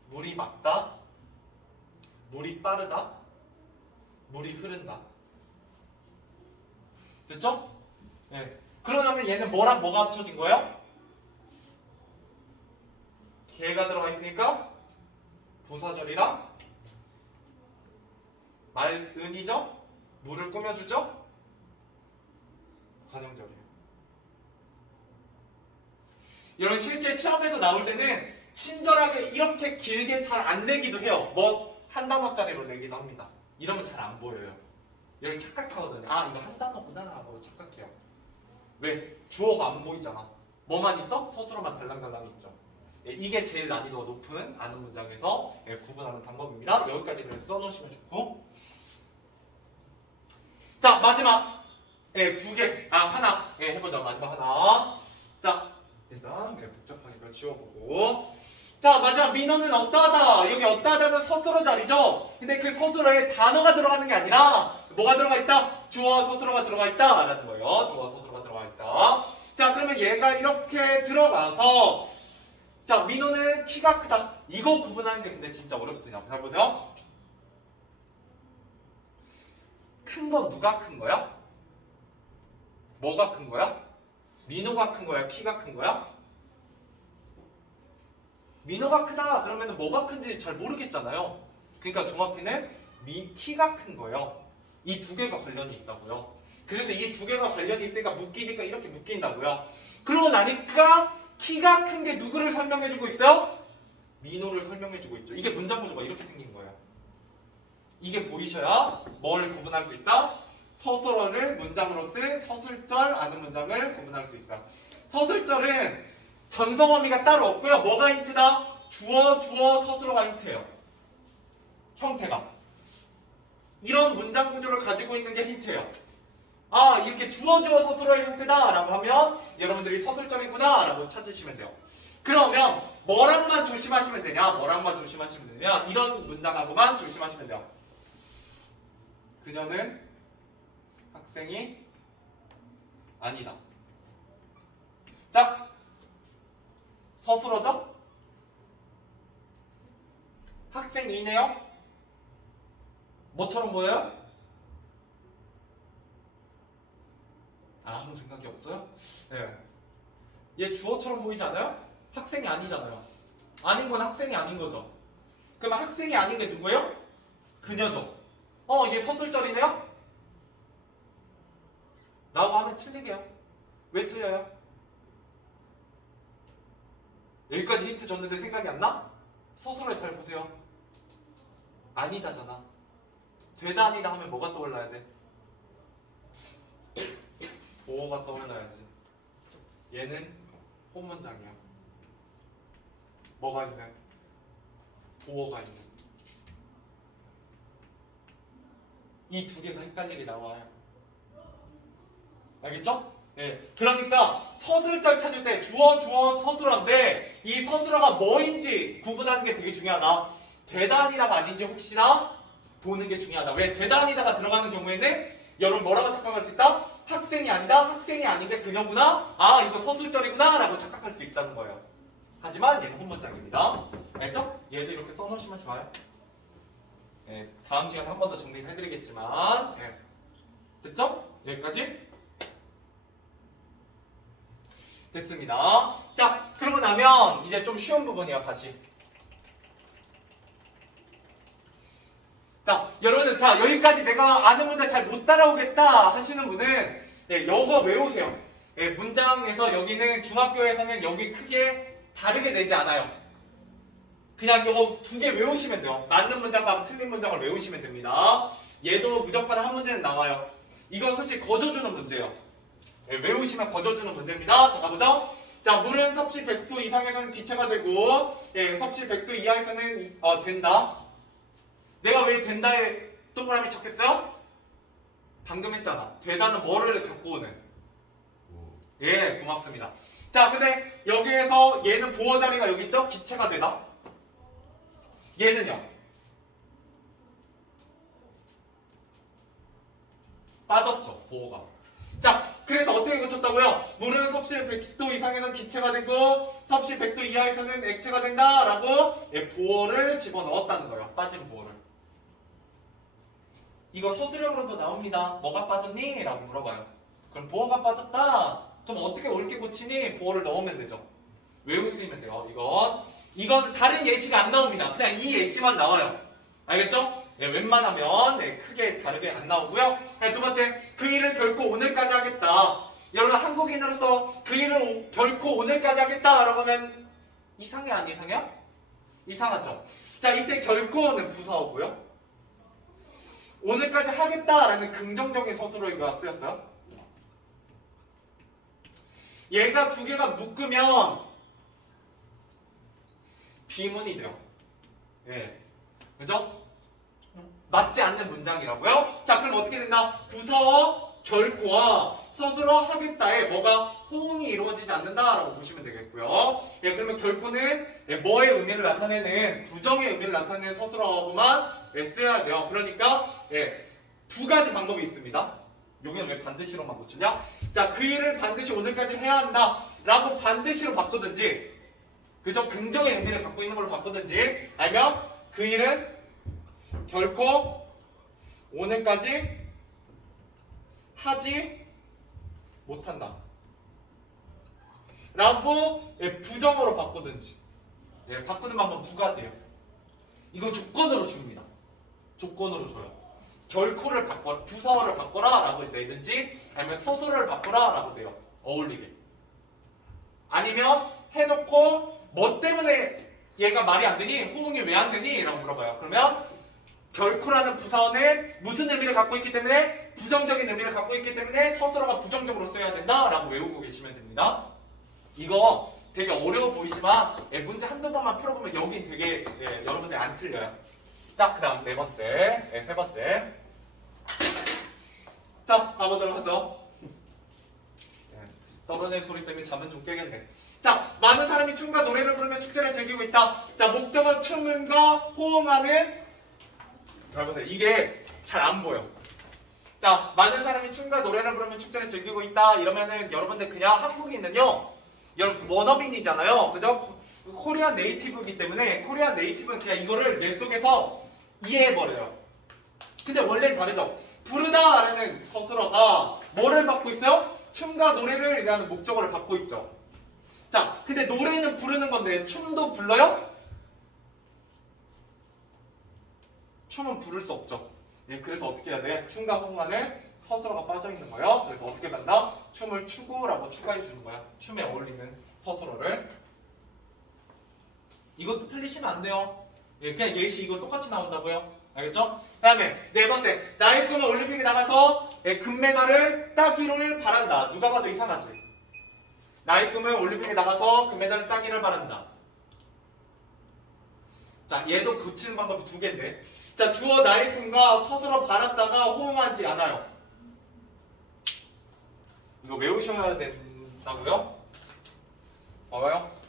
물이 맑다, 물이 빠르다, 물이 흐른다. 됐죠? 네. 그러면 얘는 뭐랑 뭐가 합쳐진 거예요? 개가 들어가 있으니까 부사절이랑 말은이죠? 물을 꾸며주죠? 관용절이에요. 이런 실제 시험에서 나올 때는 친절하게 이렇게 길게 잘 안 내기도 해요. 뭐 한 단어짜리로 내기도 합니다. 이러면 잘 안 보여요. 여러분 착각하거든요. 아 이거 한 단어구나 하고 착각해요. 왜? 주어가 안 보이잖아. 뭐만 있어? 서술어만 달랑달랑 있죠. 예, 이게 제일 난이도가 높은 아는 문장에서 예, 구분하는 방법입니다. 여기까지 그래서 써놓으시면 좋고. 자 마지막 예, 두 개, 하나 예, 해보자. 마지막 하나. 자 일단 복잡하니까 지워보고. 자 마지막 민어는 어떠하다. 여기 어떠하다는 서술어 자리죠. 근데 그 서술어에 단어가 들어가는 게 아니라 뭐가 들어가 있다? 주어와 서술어가 들어가 있다 라는 거예요. 주어와 서술어가 들어가 있다. 자 그러면 얘가 이렇게 들어가서 자 민어는 키가 크다. 이거 구분하는 게 근데 진짜 어렵습니다. 잘 보세요. 큰 건 누가 큰 거야? 뭐가 큰 거야? 민호가 큰 거야? 키가 큰 거야? 민호가 크다 그러면 뭐가 큰지 잘 모르겠잖아요. 그러니까 정확히는 키가 큰 거예요. 이 두 개가 관련이 있다고요. 그래서 이 두 개가 관련이 있으니까 묶이니까 이렇게 묶인다고요. 그러고 나니까 키가 큰 게 누구를 설명해주고 있어요? 민호를 설명해주고 있죠. 이게 문장 구조가 이렇게 생긴 거예요. 이게 보이셔야 뭘 구분할 수 있다? 서술어를 문장으로 쓴 서술절 아는 문장을 구분할 수 있어요. 서술절은 전성어미가 따로 없고요. 뭐가 힌트다? 주어, 서술어가 힌트예요. 형태가. 이런 문장 구조를 가지고 있는 게 힌트예요. 아, 이렇게 주어, 서술어의 형태다 라고 하면 여러분들이 서술절이구나 라고 찾으시면 돼요. 그러면 뭐랑만 조심하시면 되냐? 뭐랑만 조심하시면 되냐? 이런 문장하고만 조심하시면 돼요. 그녀는 학생이 아니다. 자, 서술어죠? 학생이네요? 뭐처럼 보여요? 아무 생각이 없어요? 네. 얘 주어처럼 보이지 않아요? 학생이 아니잖아요. 아닌 건 학생이 아닌 거죠. 그럼 학생이 아닌 게 누구예요? 그녀죠. 얘 서술절이네요? 라고 하면 틀리게요. 왜 틀려요? 여기까지 힌트 줬는데 생각이 안 나? 서술을 잘 보세요. 아니다잖아. 되다 아니다 하면 뭐가 떠올라야 돼? 보어가 떠올라야지. 얘는 혼문장이야. 뭐가 있는? 보어가 있는. 이 두 개가 헷갈리게 나와요. 알겠죠? 네. 그러니까 서술절 찾을 때 주어, 서술어인데 이 서술어가 뭐인지 구분하는 게 되게 중요하다. 되다 아니다가 아닌지 혹시나 보는 게 중요하다. 왜 되다 아니다가 들어가는 경우에는 여러분 뭐라고 착각할 수 있다? 학생이 아니다. 학생이 아닌 게 그녀구나. 아 이거 서술절이구나 라고 착각할 수 있다는 거예요. 하지만 얘는 혼문장입니다. 알죠? 얘도 이렇게 써놓으시면 좋아요. 네, 다음 시간에 한 번 더 정리를 해드리겠지만 네. 됐죠? 여기까지? 됐습니다. 자, 그러고 나면 이제 좀 쉬운 부분이에요. 다시. 자, 여러분들 자 여기까지 내가 아는 문장 잘 못 따라오겠다 하시는 분은 예, 요거 외우세요. 예, 문장에서 여기는 중학교에서는 여기 크게 다르게 내지 않아요. 그냥 요거 두 개 외우시면 돼요. 맞는 문장과 틀린 문장을 외우시면 됩니다. 얘도 무조건 한 문제는 나와요. 이건 솔직히 거저주는 문제예요. 예, 외우시면 거저주는 문제입니다. 자, 가보죠. 자, 물은 섭씨 100도 이상에서는 기체가 되고 예, 섭씨 100도 이하에서는 된다. 내가 왜 된다에 동그라미 쳤겠어요? 방금 했잖아. 되다는 뭐를 갖고 오는? 예, 고맙습니다. 자, 근데 여기에서 얘는 보어 자리가 여기 있죠? 기체가 되다. 얘는요? 빠졌죠, 보어가. 자, 그래서 어떻게 고쳤다고요? 물은 섭씨 100도 이상에는 기체가 되고 섭씨 100도 이하에서는 액체가 된다라고 보어를 집어넣었다는 거예요. 빠진 보어를. 이거 서술형으로도 나옵니다. 뭐가 빠졌니? 라고 물어봐요. 그럼 보어가 빠졌다. 그럼 어떻게 옳게 고치니? 보어를 넣으면 되죠. 외우시면 돼요. 이건 다른 예시가 안 나옵니다. 그냥 이 예시만 나와요. 알겠죠? 네, 웬만하면 크게 다르게 안 나오고요. 네, 두 번째, 그 일을 결코 오늘까지 하겠다. 여러분 한국인으로서 그 일을 결코 오늘까지 하겠다라고 하면 이상해 안 이상해요? 이상하죠. 자, 이때 결코는 부사어고요. 오늘까지 하겠다라는 긍정적인 서술어가 쓰였어요. 얘가 두 개가 묶으면 비문이 돼요. 예, 그죠? 맞지 않는 문장이라고요? 자, 그럼 어떻게 된다? 부사어 결코와 서술어 하겠다에 뭐가 호응이 이루어지지 않는다라고 보시면 되겠고요. 예, 그러면 결코는 뭐의 의미를 나타내는 부정의 의미를 나타내는 서술어하고만 써야 돼요. 그러니까 두 가지 방법이 있습니다. 여기는 왜 반드시로만 고쳤냐? 자, 그 일을 반드시 오늘까지 해야 한다 라고 반드시로 바꾸든지, 그죠? 긍정의 의미를 갖고 있는 걸로 바꾸든지, 아니면 그 일은 결코 오늘까지 하지 못한다 라고 부정어로 바꾸든지. 바꾸는 방법 두 가지예요. 이건 조건으로 줍니다. 조건으로 줘요. 결코를 바꿔라, 부사어를 바꿔라 라고 내든지, 아니면 서술어를 바꿔라 라고 돼요. 어울리게. 아니면 해놓고 뭐 때문에 얘가 말이 안 되니? 호응이 왜 안 되니? 라고 물어봐요. 그러면 결코라는 부사어는 무슨 의미를 갖고 있기 때문에, 부정적인 의미를 갖고 있기 때문에 서술어가 부정적으로 써야 된다 라고 외우고 계시면 됩니다. 이거 되게 어려워 보이지만 문제 한두 번만 풀어보면 여긴 되게 여러분들 안 틀려요. 자, 그 다음 네 번째, 세 번째. 자, 가보도록 하죠. 떨어지는 소리 때문에 잠은 좀 깨겠네. 자, 많은 사람이 춤과 노래를 부르며 축제를 즐기고 있다. 자, 목적은 춤과 호응하는, 여러분들 이게 잘 안 보여. 자, 많은 사람이 춤과 노래를 부르며 축제를 즐기고 있다. 이러면은 여러분들 그냥 한국인은요, 여러분 원어민이잖아요, 그죠? 코리안 네이티브이기 때문에 코리안 네이티브는 그냥 이거를 뇌 속에서 이해해버려요. 근데 원래는 다르죠. 부르다라는 서술어가 뭐를 받고 있어요? 춤과 노래를 이라는 목적어를 받고 있죠. 자, 근데 노래는 부르는 건데 춤도 불러요? 춤은 부를 수 없죠. 그래서 어떻게 해야 돼? 춤과 호응하는 서술어가 빠져있는 거예요. 그래서 어떻게 한다? 춤을 추구라고 추가해 주는 거야. 춤에 어울리는 서술어를. 이것도 틀리시면 안 돼요. 그냥 예시 이거 똑같이 나온다고요. 알겠죠? 그 다음에 네 번째, 나의 꿈은 올림픽에 나가서 금메달을 따기를 바란다. 누가 봐도 이상하지? 나의 꿈은 올림픽에 나가서 금메달을 따기를 바란다. 자, 얘도 고치는 방법이 두 개인데, 자, 주어 나의 꿈과 서술어 바랐다가 호응하지 않아요. 이거 외우셔야 된다고요? 봐봐요.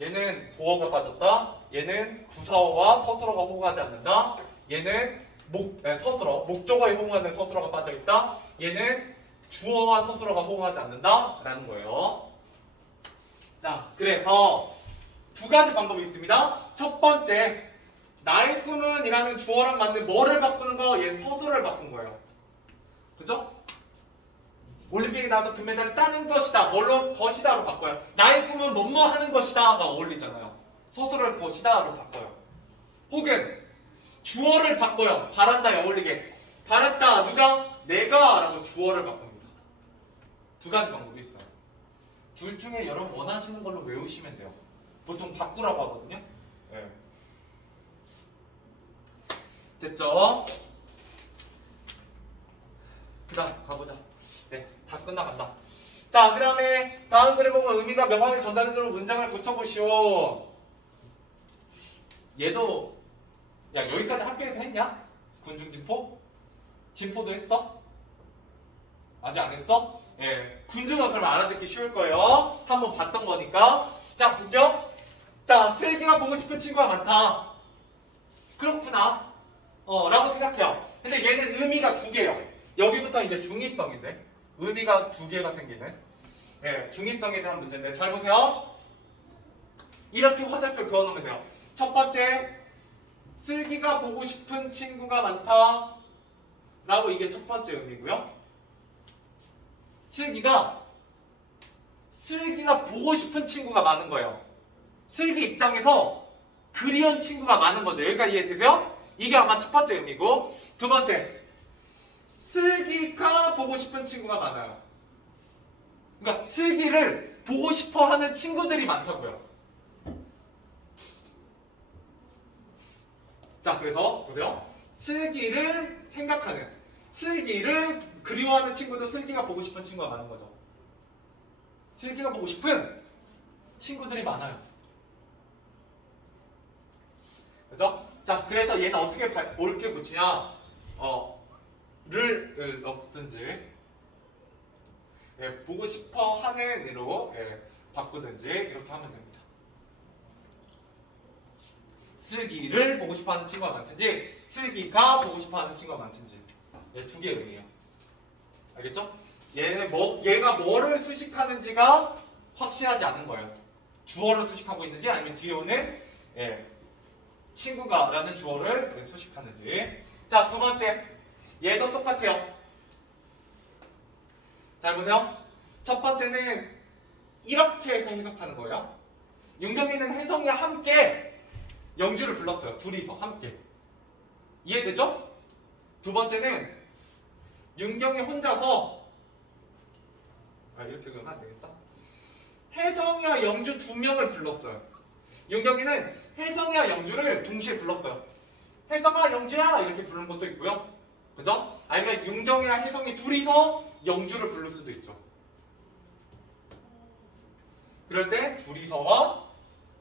얘는 보어가 빠졌다. 얘는 부사어와 서술어가 호응하지 않는다. 얘는 서술어, 목적어에 호응하는 서술어가 빠져있다. 얘는 주어와 서술어가 호응하지 않는다 라는 거예요. 자, 그래서 두 가지 방법이 있습니다. 첫 번째, 나의 꿈은 이라는 주어랑 맞는 뭐를 바꾸는 거, 얘는 서술어를 바꾼 거예요. 그죠? 올림픽에 나와서 금메달을 따는 것이다. 뭘로? 것이다로 바꿔요. 나의 꿈은 뭐뭐 하는 것이다가 어울리잖아요. 서술어를 것이다로 바꿔요. 혹은 주어를 바꿔요. 바란다에 어울리게. 바랐다. 누가? 내가 라고 주어를 바꿉니다. 두 가지 방법이 있어요. 둘 중에 여러분 원하시는 걸로 외우시면 돼요. 보통 바꾸라고 하거든요. 네. 됐죠? 그 다음 가보자. 네, 다 끝나간다. 자, 그 다음에 다음 글에 보면 의미가 명확히 전달되도록 문장을 고쳐보시오. 얘도 야, 여기까지 학교에서 했냐? 군중진포? 진포도 했어? 아직 안 했어? 예, 군중은 그럼 알아듣기 쉬울 거예요. 한번 봤던 거니까. 자, 볼게요. 자, 슬기가 보고 싶은 친구가 많다. 그렇구나. 라고 생각해요. 근데 얘는 의미가 두 개예요. 여기부터 이제 중의성인데, 의미가 두 개가 생기는 중의성에 대한 문제인데 잘 보세요. 이렇게 화살표 그어놓으면 돼요. 첫 번째, 슬기가 보고 싶은 친구가 많다 라고 이게 첫 번째 의미고요. 슬기가 보고 싶은 친구가 많은 거예요. 슬기 입장에서 그리운 친구가 많은 거죠. 여기까지 이해되세요? 이게 아마 첫 번째 의미고, 두 번째, 슬기가 보고 싶은 친구가 많아요. 그러니까 슬기를 보고 싶어 하는 친구들이 많다고요. 자, 그래서 보세요. 슬기를 생각하는, 슬기를 그리워하는 친구도 슬기가 보고 싶은 친구가 많은 거죠. 슬기가 보고 싶은 친구들이 많아요. 그죠? 자, 그래서 얘는 어떻게 옳게 고치냐? 를 넣든지, 보고 싶어 하는으로 바꾸든지 이렇게 하면 됩니다. 슬기를 보고 싶어 하는 친구가 많든지, 슬기가 보고 싶어 하는 친구가 많든지. 두 개의 의미예요. 알겠죠? 얘가 뭐를 수식하는지가 확실하지 않은 거예요. 주어를 수식하고 있는지 아니면 뒤에 오는 친구가라는 주어를 수식하는지. 자, 두 번째, 얘도 똑같아요. 잘 보세요. 첫 번째는 이렇게 해서 해석하는 거예요. 윤경이는 혜성이와 함께 영주를 불렀어요. 둘이서 함께. 이해되죠? 두 번째는 윤경이 혼자서 이렇게 그러면 안 되겠다. 혜성이와 영주 두 명을 불렀어요. 윤경이는 혜성이와 영주를 동시에 불렀어요. 혜성아, 영주야 이렇게 부르는 것도 있고요. 그죠? 아니면 윤경이랑 혜성이 둘이서 영주를 부를 수도 있죠. 그럴 때 둘이서와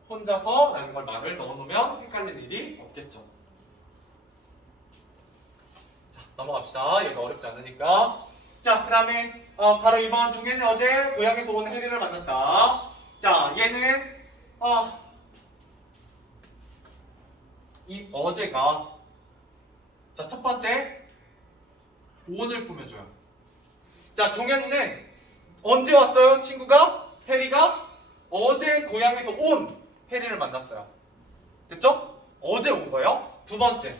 혼자서라는 걸 말을 넣어놓으면 헷갈릴 일이 없겠죠. 자, 넘어갑시다. 얘가 어렵지 않으니까. 자, 그 다음에 바로 2번. 동현이 어제 고향에서 온 혜리를 만났다. 자, 얘는 이 어제가, 자, 첫 번째 온을 꾸며줘요. 자, 종현이는 언제 왔어요? 친구가? 혜리가 어제 고향에서 온 혜리를 만났어요. 됐죠? 어제 온 거예요. 두 번째,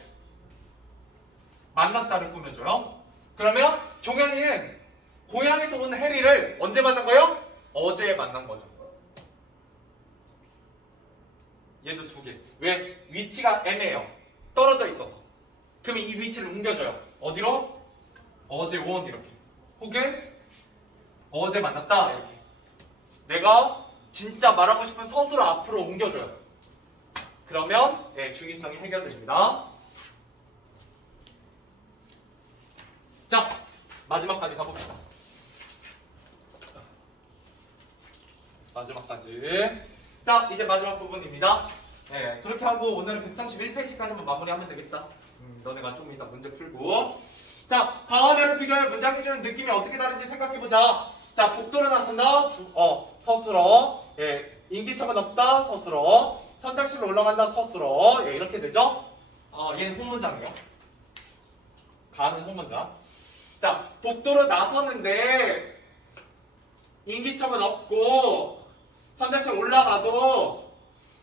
만났다를 꾸며줘요. 그러면 종현이는 고향에서 온 혜리를 언제 만난 거예요? 어제 만난 거죠. 얘도 두 개. 왜? 위치가 애매해요. 떨어져 있어서. 그러면 이 위치를 옮겨줘요. 어디로? 어제 온 이렇게. 혹은 어제 만났다 이렇게. 내가 진짜 말하고 싶은 서술을 앞으로 옮겨줘요. 그러면 중의성이 해결됩니다. 자, 마지막까지 가봅시다. 마지막까지. 자, 이제 마지막 부분입니다. 그렇게 하고 오늘은 131페이지까지만 마무리하면 되겠다. 너네가 좀 이따 문제 풀고. 자, 다음에를 비교하여 문장이 주는 느낌이 어떻게 다른지 생각해보자. 자, 복도로 나선다. 서술어. 인기척은 없다. 서술어. 선장실로 올라간다. 서술어. 이렇게 되죠. 얘는 후문장이에요. 가는 후문장. 자, 복도로 나서는데 인기척은 없고 선장실 올라가도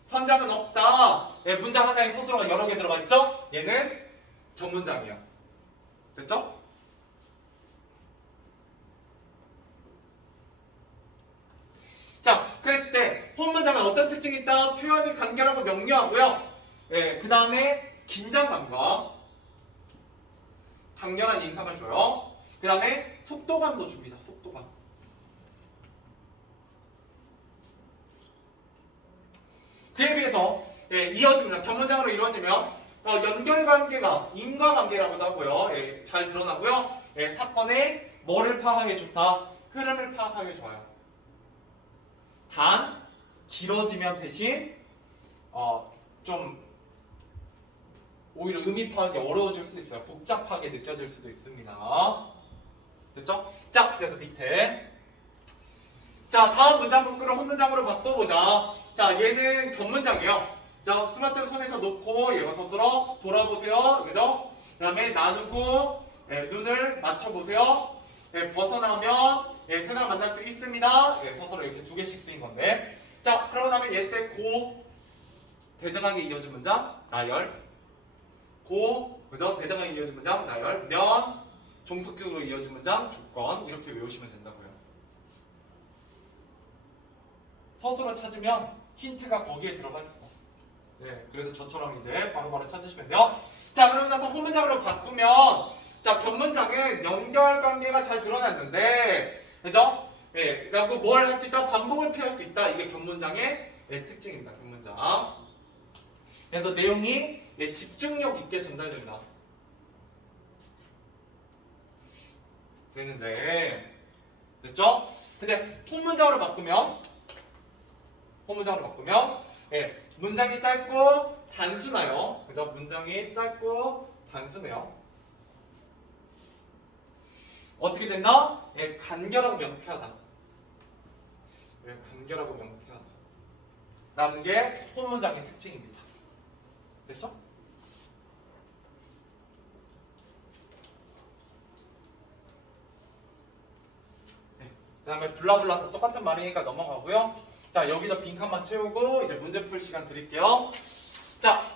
선장은 없다. 문장 하나에 서술어가 여러 개 들어가 있죠? 얘는 견문장이야. 됐죠? 자, 그랬을 때 후문장은 어떤 특징이 있다? 표현이 간결하고 명료하고요. 그 다음에 긴장감과 강렬한 인상을 줘요. 그 다음에 속도감도 줍니다. 속도감. 그에 비해서 이어집니다. 견문장으로 이루어지면 연결관계가 인과관계라고도 하고요. 잘 드러나고요. 사건의 뭐를 파악하기 좋다? 흐름을 파악하기 좋아요. 단 길어지면 대신 좀 오히려 의미 파악이 어려워질 수 있어요. 복잡하게 느껴질 수도 있습니다. 됐죠? 자, 그래서 밑에 자, 다음 문장 문구를 혼문장으로 바꿔보자. 자, 얘는 견문장이에요. 자, 스마트를 손에서 놓고 얘가 서술어 돌아보세요. 그죠? 그 다음에 나누고 눈을 맞춰보세요. 예, 벗어나면 예, 새날 만날 수 있습니다. 예, 서술을 이렇게 두 개씩 쓰인 건데. 자, 그러고 나면 얘 때 고 대등하게 이어진 문장 나열. 고 그죠? 대등하게 이어진 문장 나열. 면 종속격으로 이어진 문장 조건 이렇게 외우시면 된다고요. 서술을 찾으면 힌트가 거기에 들어가 있어. 네, 그래서 저처럼 이제 바로바로 찾으시면 돼요. 자, 그러고 나서 후문장으로 바꾸면 자, 견문장은 연결관계가 잘 드러났는데 그죠? 예, 그래갖고 뭘 할 수 있다? 반복을 피할 수 있다. 이게 견문장의 예, 특징입니다. 견문장. 그래서 내용이 예, 집중력 있게 전달된다. 되는데 됐죠? 근데 후문장으로 바꾸면 예, 문장이 짧고 단순해요. 그죠? 문장이 짧고 단순해요. 어떻게 된다? 예, 간결하고 명쾌하다. 예, 간결하고 명쾌하다. 라는 게 후문장의 특징입니다. 됐죠? 네. 그 다음에 블라블라 다 똑같은 말이니까 넘어가고요. 자, 여기다 빈칸만 채우고 이제 문제 풀 시간 드릴게요. 자,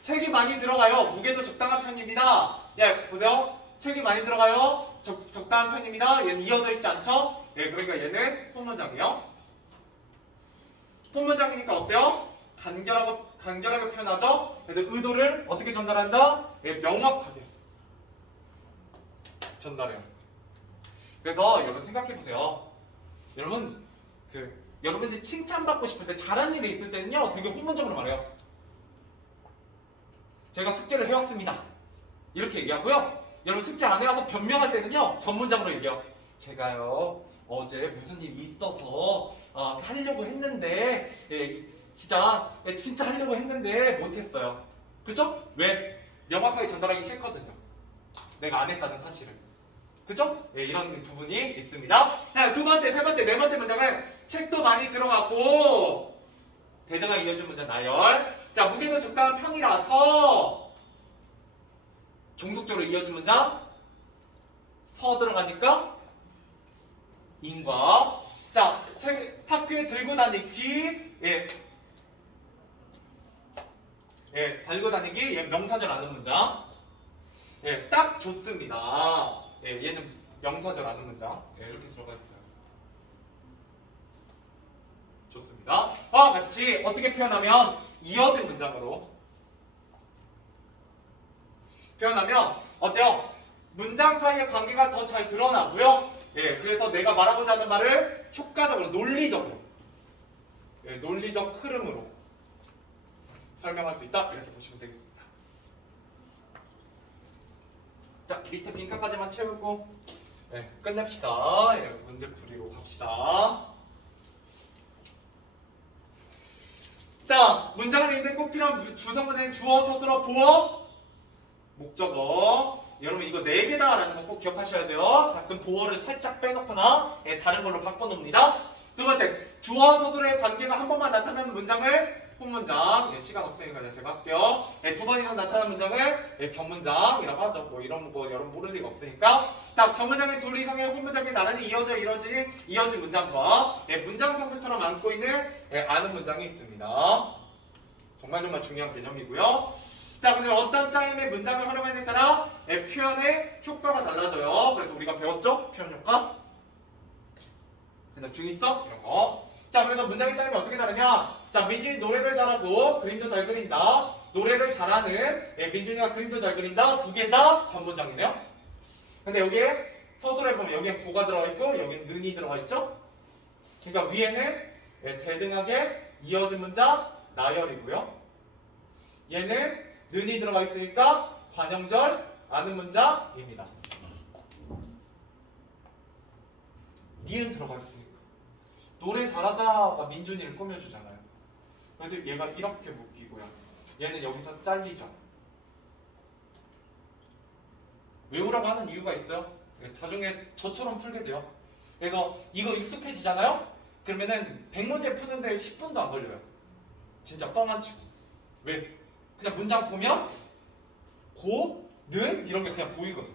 책이 많이 들어가요. 무게도 적당한 편입니다. 예, 보세요. 책이 많이 들어가요. 적당한 편입니다. 얘는 이어져 있지 않죠? 예, 그러니까 얘는 후문장이요. 후문장이니까 어때요? 간결하게 표현하죠? 그래서 의도를 어떻게 전달한다? 예, 명확하게 전달해요. 그래서 여러분 생각해 보세요. 여러분들이 칭찬받고 싶을 때 잘한 일이 있을 때는요, 되게 후문적으로 말해요. 제가 숙제를 해왔습니다. 이렇게 얘기하고요. 여러분 숙제 안 해와서 변명할 때는요, 전문장으로 얘기해요. 제가요 어제 무슨 일이 있어서 하려고 했는데 진짜 하려고 했는데 못했어요. 그죠? 왜? 명확하게 전달하기 싫거든요. 내가 안 했다는 사실을. 그죠? 네, 이런 부분이 있습니다. 자, 두 번째, 세 번째, 네 번째 문장은 책도 많이 들어가고 대등하게 이어진 문장 나열. 자, 무게도 적당한 편이라서 종속적으로 이어진 문장 서 들어가니까 인과. 자, 책 학교에 들고 다니기. 예, 달고 다니기. 예, 명사절 아는 문장. 예, 딱 좋습니다. 예, 얘는 명사절 아는 문장. 예, 이렇게 들어가 있어요. 좋습니다. 같이 어떻게 표현하면 이어진 문장으로 표현하면 어때요? 문장 사이의 관계가 더 잘 드러나고요. 예, 그래서 내가 말하고자 하는 말을 효과적으로, 논리적으로, 예, 논리적 흐름으로 설명할 수 있다. 이렇게 보시면 되겠습니다. 자, 밑에 빈칸까지만 채우고 끝냅시다. 예, 문제풀이로 갑시다. 자, 문장을 읽는 꼭 필요한 주성문은 주어, 서술어, 보어, 목적어. 여러분 이거 4개다라는 거 꼭 기억하셔야 돼요. 가끔 보어를 살짝 빼놓거나 다른 걸로 바꿔놓습니다. 두 번째, 주어, 서술의 관계가 한 번만 나타나는 문장을 본문장, 시간 없으니까 제가 할게요. 두 번 이상 나타나는 문장을 견문장이라고 하죠. 뭐 이런 거 여러분 모를 리가 없으니까. 자, 견문장의 둘 이상의 혼문장이 나란히 이어진 문장과 문장 성분처럼 안고 있는 아는 문장이 있습니다. 정말 중요한 개념이고요. 자, 근데 어떤 짜임의 문장을 활용하느냐에 따라 표현의 효과가 달라져요. 그래서 우리가 배웠죠? 표현 효과. 그다음 중의성 이런 거. 자, 그래서 문장의 짜임이 어떻게 다르냐? 자, 민준이 노래를 잘하고 그림도 잘 그린다. 노래를 잘하는 민준이가 그림도 잘 그린다. 두 개 다 견문장이네요. 근데 여기에 서술에 보면 여기에 고가 들어가 있고 여기에 는이 들어가 있죠? 그러니까 위에는 대등하게 이어진 문장 나열이고요. 얘는 는이 들어가 있으니까 관형절 아는 문장입니다. 니은 들어가 있으니까 노래 잘하다가 민준이를 꾸며주잖아요. 그래서 얘가 이렇게 묶이고요. 얘는 여기서 잘리죠. 외우라고 하는 이유가 있어요. 나중에 저처럼 풀게 돼요. 그래서 이거 익숙해지잖아요. 그러면은 100문제 푸는데 10분도 안 걸려요. 진짜 뻥 안 치고. 왜? 그냥 문장 보면 고, 는 이런 게 그냥 보이거든.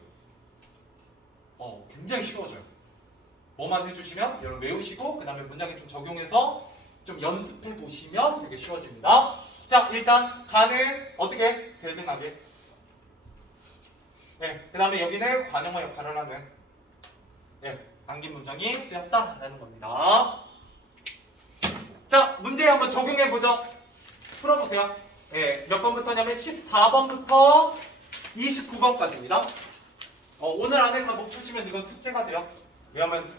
굉장히 쉬워져요. 뭐만 해주시면 여러분 외우시고 그 다음에 문장에 좀 적용해서 좀 연습해 보시면 되게 쉬워집니다. 자, 일단 가는 어떻게 대등하게. 네, 그 다음에 여기는 관용어 역할을 하는 남긴 문장이 쓰였다라는 겁니다. 자, 문제 한번 적용해 보죠. 풀어보세요. 몇 번부터냐면 14번부터 29번까지입니다. 오늘 안에 다 못 푸시면 이건 숙제가 돼요. 왜냐면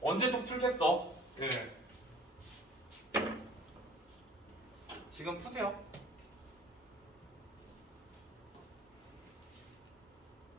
언제 또 풀겠어. 지금 푸세요.